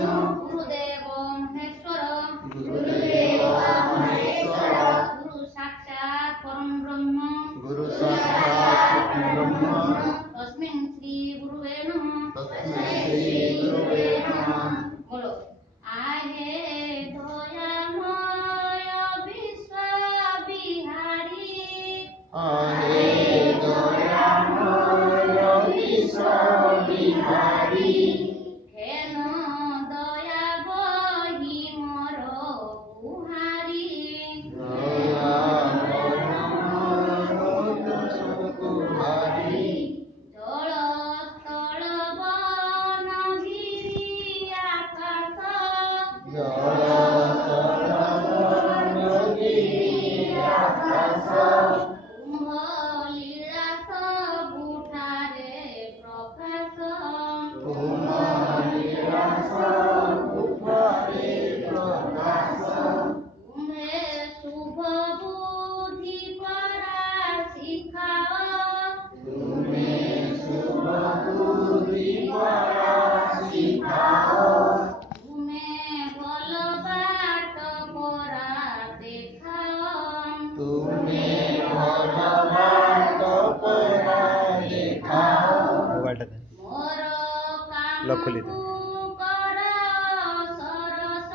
गुरुदेव महेश्वर गुरु साक्षात् परम ब्रह्म तस्मिन् श्री गुरुवे नमः। बोलो आहे दयामय विश्व बिहारी हेन दया बही मोर गुहारी जल स्थल वन गिरि आकाश कुंभ लीला सबुठारे प्रकाश तुम्हे शुभ बुद्धि परा सिखाओ तुम्हें भल बाट परा देखाओ मोर कामु कर सरस